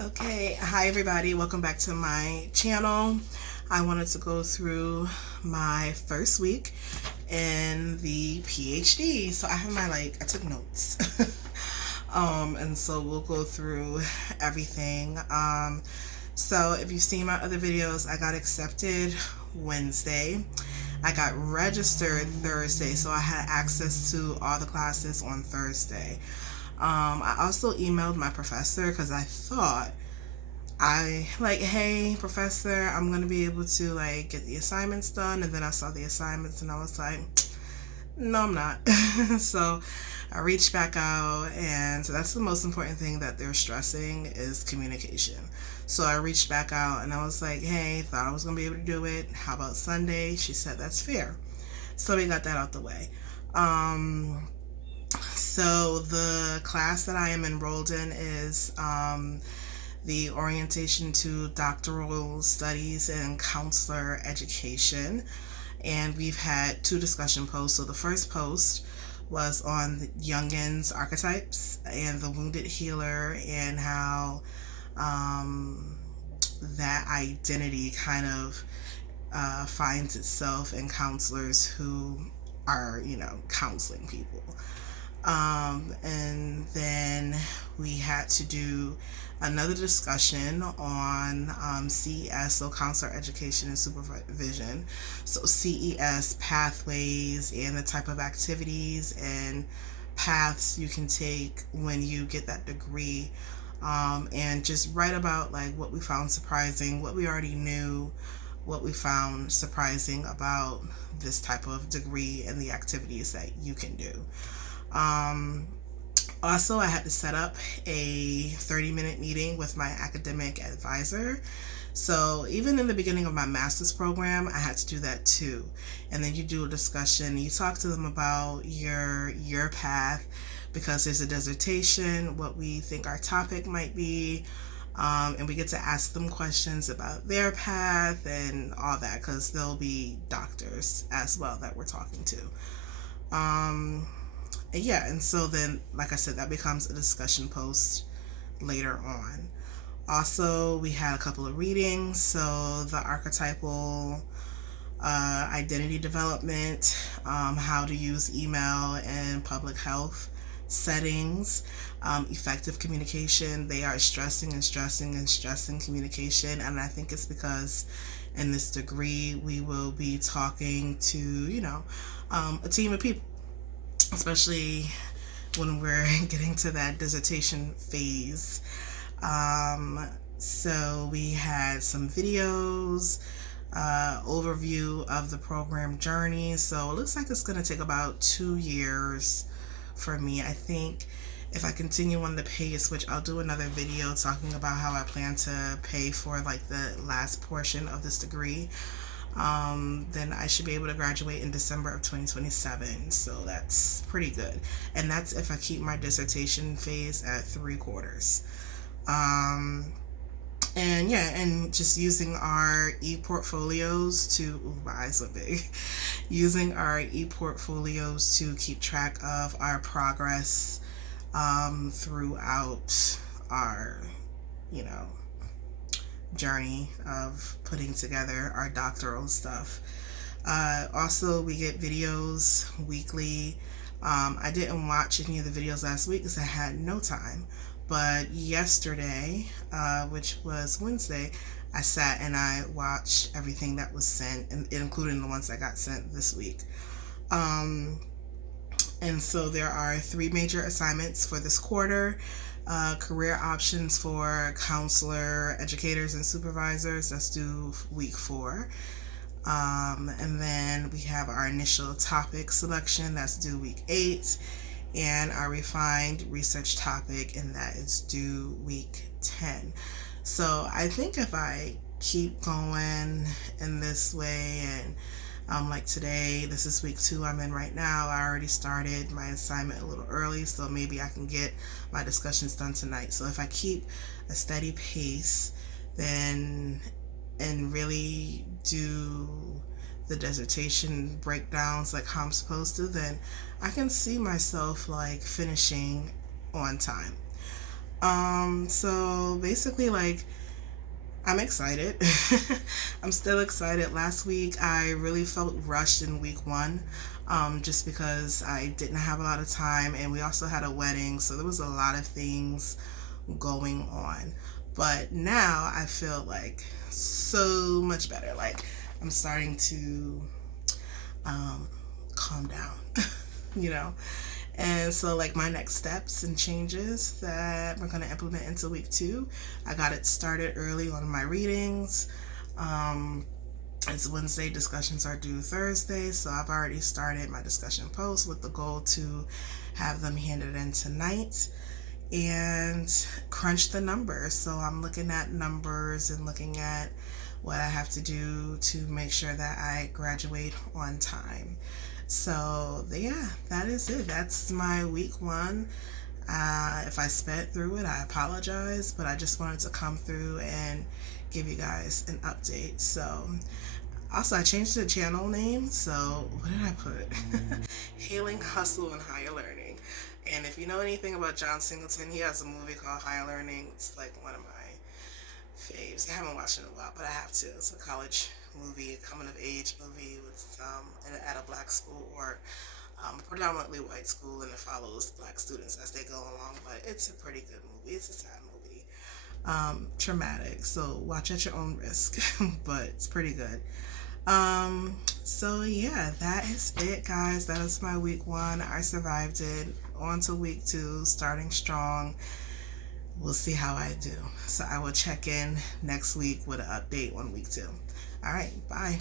Okay, hi everybody, welcome back to my channel. I wanted to go through my first week in the PhD. So I have I took notes. And so we'll go through everything. So if you've seen my other videos, I got accepted Wednesday. I got registered Thursday, so I had access to all the classes on Thursday. I also emailed my professor because I thought hey professor, I'm gonna be able to get the assignments done, and then I saw the assignments and I was like, no, I'm not. So I reached back out, and so that's the most important thing that they're stressing is communication. So I reached back out and I was like, hey, thought I was gonna be able to do it. How about Sunday? She said that's fair. So we got that out the way. So the class that I am enrolled in is the Orientation to Doctoral Studies in Counselor Education. And we've had two discussion posts. So the first post was on the Jungian's archetypes and the wounded healer, and how that identity kind of finds itself in counselors who are, counseling people. And then we had to do another discussion on CES, so Counselor Education and Supervision. So CES, pathways and the type of activities and paths you can take when you get that degree, and just write about what we found surprising, what we already knew, what we found surprising about this type of degree and the activities that you can do. Also, I had to set up a 30-minute meeting with my academic advisor. So even in the beginning of my master's program, I had to do that too. And then you do a discussion. You talk to them about your path, because there's a dissertation, what we think our topic might be, and we get to ask them questions about their path and all that, because they'll be doctors as well that we're talking to. Yeah, and so then, like I said, that becomes a discussion post later on. Also, we had a couple of readings. So the archetypal identity development, how to use email in public health settings, effective communication. They are stressing and stressing and stressing communication, and I think it's because in this degree we will be talking to a team of people, especially when we're getting to that dissertation phase. So we had some videos, overview of the program journey. So it looks like it's going to take about 2 years for me. I think if I continue on the pace, which I'll do another video talking about how I plan to pay for the last portion of this degree, then I should be able to graduate in December of 2027. So that's pretty good. And that's if I keep my dissertation phase at 3/4. And yeah, and just using our e-portfolios to, my eyes look big, using our e-portfolios to keep track of our progress throughout our, journey of putting together our doctoral stuff. Also, we get videos weekly. I didn't watch any of the videos last week because I had no time. But yesterday, which was Wednesday, I sat and I watched everything that was sent, including the ones that got sent this week. And so there are 3 major assignments for this quarter. Career options for counselor, educators, and supervisors. That's due week 4. And then we have our initial topic selection. That's due week 8. And our refined research topic, and that is due week 10. So I think if I keep going in this way, and like today, this is week 2 I'm in right now. I already started my assignment a little early, so maybe I can get my discussions done tonight. So if I keep a steady pace, then, and really do the dissertation breakdowns like how I'm supposed to, then I can see myself finishing on time. So basically, like, I'm excited. I'm still excited. Last week, I really felt rushed in week one, just because I didn't have a lot of time, and we also had a wedding, so there was a lot of things going on. But now I feel like so much better. Like, I'm starting to um, calm down, you know? And so, like, my next steps and changes that we're going to implement into week two, I got it started early on my readings. Um, it's Wednesday, discussions are due Thursday, so I've already started my discussion posts with the goal to have them handed in tonight and crunch the numbers. So I'm looking at numbers and looking at what I have to do to make sure that I graduate on time. So yeah, that is it. That's my week one. If I sped through it, I apologize, but I just wanted to come through and give you guys an update. So also, I changed the channel name. So what did I put? Healing, Hustle, and Higher Learning. And if you know anything about John Singleton, he has a movie called Higher Learning. It's like one of my faves. I haven't watched it in a while, but I have to. It's a college movie, a coming of age movie with at a black school, or predominantly white school, and it follows black students as they go along. But it's a pretty good movie. It's a sad movie. Traumatic, so watch at your own risk, but it's pretty good. So yeah, that is it, guys. That is my week one. I survived it. On to week two, starting strong. We'll see how I do. So I will check in next week with an update on week two. All right, bye.